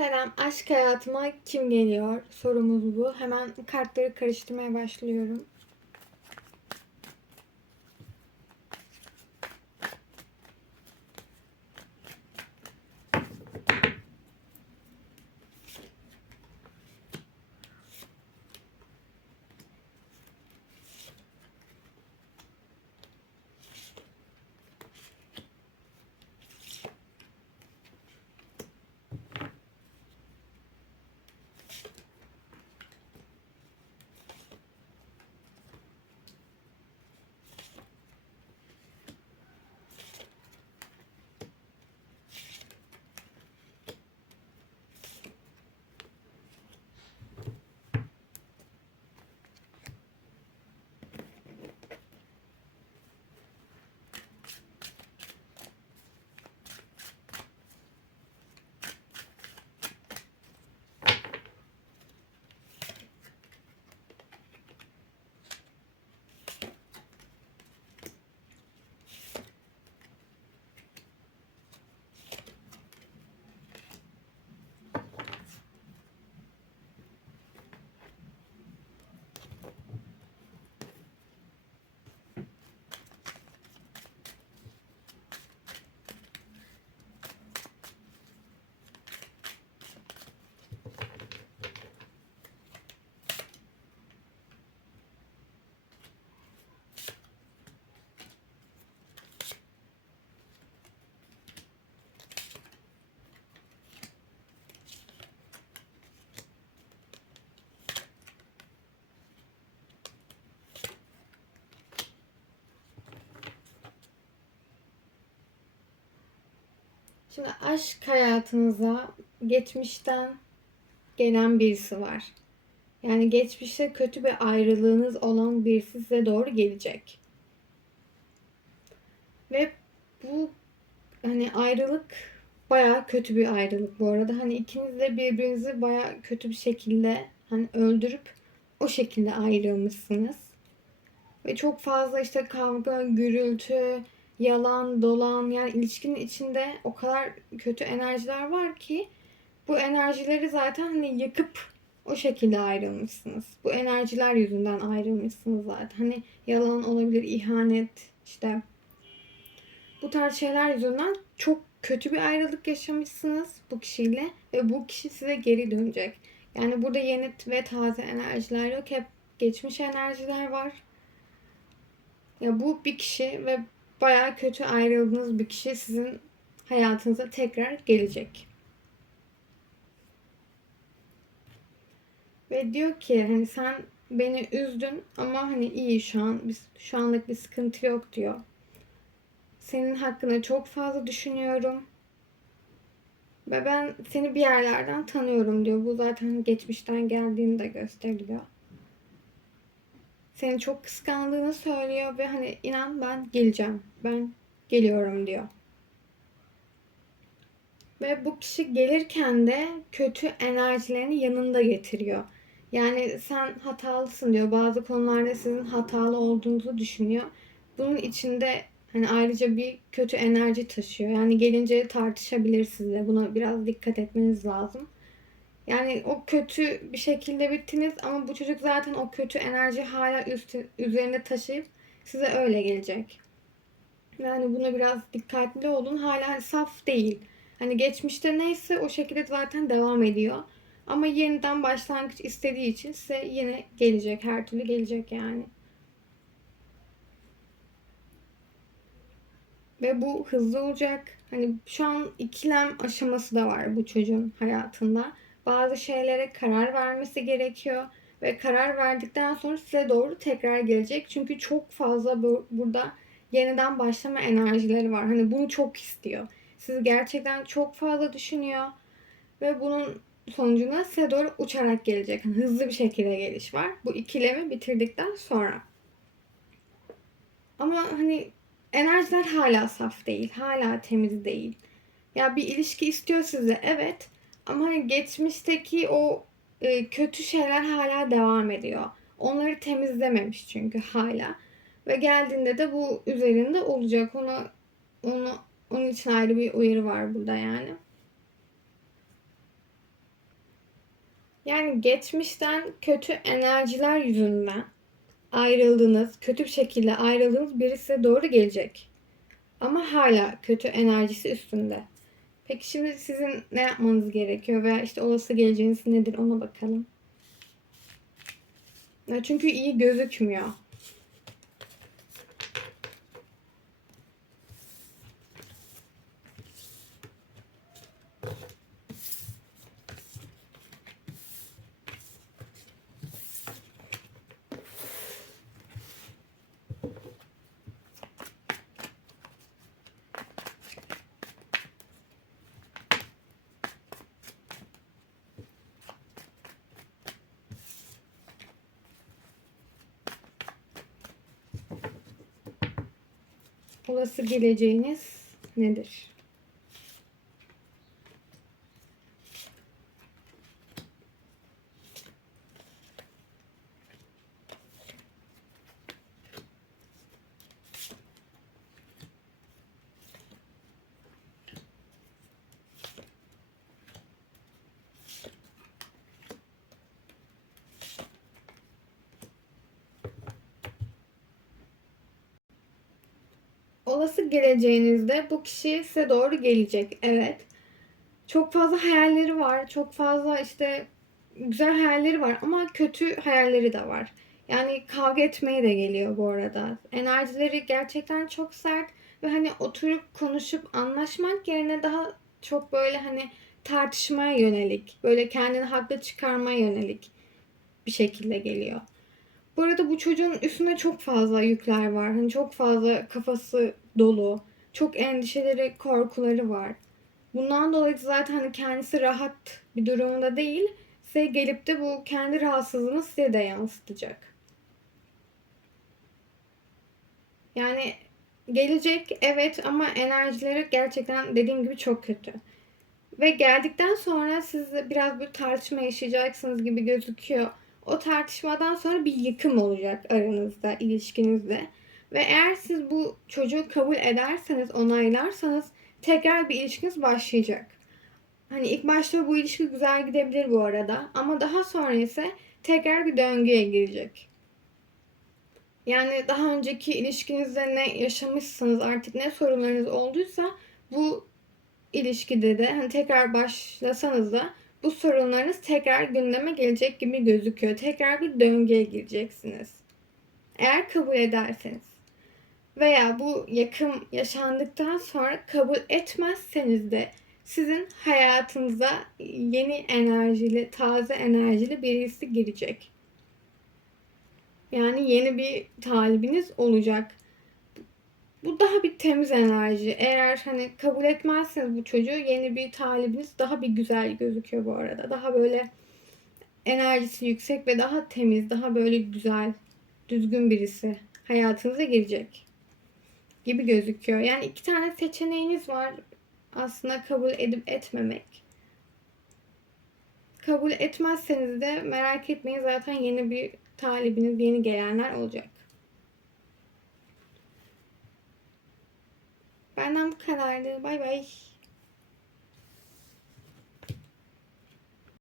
Selam, aşk hayatıma kim geliyor? Sorumuz bu. Hemen kartları karıştırmaya başlıyorum. Şimdi aşk hayatınıza geçmişten gelen birisi var. Yani geçmişte kötü bir ayrılığınız olan birisi size doğru gelecek. Ve bu hani ayrılık bayağı kötü bir ayrılık bu arada. Hani ikiniz de birbirinizi bayağı kötü bir şekilde hani öldürüp o şekilde ayrılmışsınız. Ve çok fazla işte kavga, gürültü, yalan, dolan yani ilişkinin içinde o kadar kötü enerjiler var ki bu enerjileri zaten hani yakıp o şekilde ayrılmışsınız. Bu enerjiler yüzünden ayrılmışsınız zaten. Hani yalan olabilir, ihanet, işte bu tarz şeyler yüzünden çok kötü bir ayrılık yaşamışsınız bu kişiyle ve bu kişi size geri dönecek. Yani burada yeni ve taze enerjiler yok. Hep geçmiş enerjiler var. Ya bu bir kişi ve bayağı kötü ayrıldığınız bir kişi sizin hayatınıza tekrar gelecek. Ve diyor ki hani sen beni üzdün ama hani iyi şu an biz şu anlık bir sıkıntı yok diyor. Senin hakkında çok fazla düşünüyorum. Ve ben seni bir yerlerden tanıyorum diyor. Bu zaten geçmişten geldiğini de gösteriyor. Seni çok kıskandığını söylüyor ve hani inan ben geleceğim. Ben geliyorum diyor. Ve bu kişi gelirken de kötü enerjilerini yanında getiriyor. Yani sen hatalısın diyor. Bazı konularda sizin hatalı olduğunuzu düşünüyor. Bunun içinde hani ayrıca bir kötü enerji taşıyor. Yani gelince tartışabilir sizle. Buna biraz dikkat etmeniz lazım. Yani o kötü bir şekilde bittiniz ama bu çocuk zaten o kötü enerji hala üstü, üzerinde taşıyıp size öyle gelecek. Yani buna biraz dikkatli olun. Hala saf değil. Hani geçmişte neyse o şekilde zaten devam ediyor. Ama yeniden başlangıç istediği için size yine gelecek. Her türlü gelecek yani. Ve bu hızlı olacak. Hani şu an ikilem aşaması da var bu çocuğun hayatında. Bazı şeylere karar vermesi gerekiyor. Ve karar verdikten sonra size doğru tekrar gelecek. Çünkü çok fazla bu, burada yeniden başlama enerjileri var. Hani bunu çok istiyor. Sizi gerçekten çok fazla düşünüyor. Ve bunun sonucunda size doğru uçarak gelecek. Yani hızlı bir şekilde geliş var. Bu ikilemi bitirdikten sonra. Ama hani enerjiler hala saf değil. Hala temiz değil. Ya bir ilişki istiyor size evet. Ama hani geçmişteki o e, kötü şeyler hala devam ediyor. Onları temizlememiş çünkü hala. Ve geldiğinde de bu üzerinde olacak. Ona onu onun için ayrı bir uyarı var burada yani. Yani geçmişten kötü enerjiler yüzünden ayrıldığınız, kötü bir şekilde ayrıldığınız biri size doğru gelecek. Ama hala kötü enerjisi üstünde. Peki şimdi sizin ne yapmanız gerekiyor veya işte olası geleceğiniz nedir ona bakalım. Ya çünkü iyi gözükmüyor. Olası geleceğiniz nedir? Olası geleceğinizde bu kişi size doğru gelecek. Evet. Çok fazla hayalleri var. Çok fazla işte güzel hayalleri var ama kötü hayalleri de var. Yani kavga etmeye de geliyor bu arada. Enerjileri gerçekten çok sert ve hani oturup konuşup anlaşmak yerine daha çok böyle hani tartışmaya yönelik, böyle kendini haklı çıkarmaya yönelik bir şekilde geliyor. Bu arada bu çocuğun üstünde çok fazla yükler var. Hani çok fazla kafası dolu. Çok endişeleri, korkuları var. Bundan dolayı zaten hani kendisi rahat bir durumda değil. Size gelip de bu kendi rahatsızlığını size de yansıtacak. Yani gelecek evet ama enerjileri gerçekten dediğim gibi çok kötü. Ve geldikten sonra siz biraz bir tartışma yaşayacaksınız gibi gözüküyor. O tartışmadan sonra bir yıkım olacak aranızda, ilişkinizde. Ve eğer siz bu çocuğu kabul ederseniz, onaylarsanız tekrar bir ilişkiniz başlayacak. Hani ilk başta bu ilişki güzel gidebilir bu arada ama daha sonra ise tekrar bir döngüye girecek. Yani daha önceki ilişkinizde ne yaşamışsanız artık ne sorunlarınız olduysa bu ilişkide de hani tekrar başlasanız da bu sorunlarınız tekrar gündeme gelecek gibi gözüküyor. Tekrar bir döngüye gireceksiniz. Eğer kabul ederseniz. Veya bu yakım yaşandıktan sonra kabul etmezseniz de sizin hayatınıza yeni enerjili, taze enerjili birisi girecek. Yani yeni bir talibiniz olacak. Bu daha bir temiz enerji. Eğer hani kabul etmezseniz bu çocuğu yeni bir talibiniz daha bir güzel gözüküyor bu arada. Daha böyle enerjisi yüksek ve daha temiz, daha böyle güzel, düzgün birisi hayatınıza girecek gibi gözüküyor. Yani iki tane seçeneğiniz var aslında kabul edip etmemek. Kabul etmezseniz de merak etmeyin zaten yeni bir talibiniz, yeni gelenler olacak. Benden bu kadardı. Bay bay.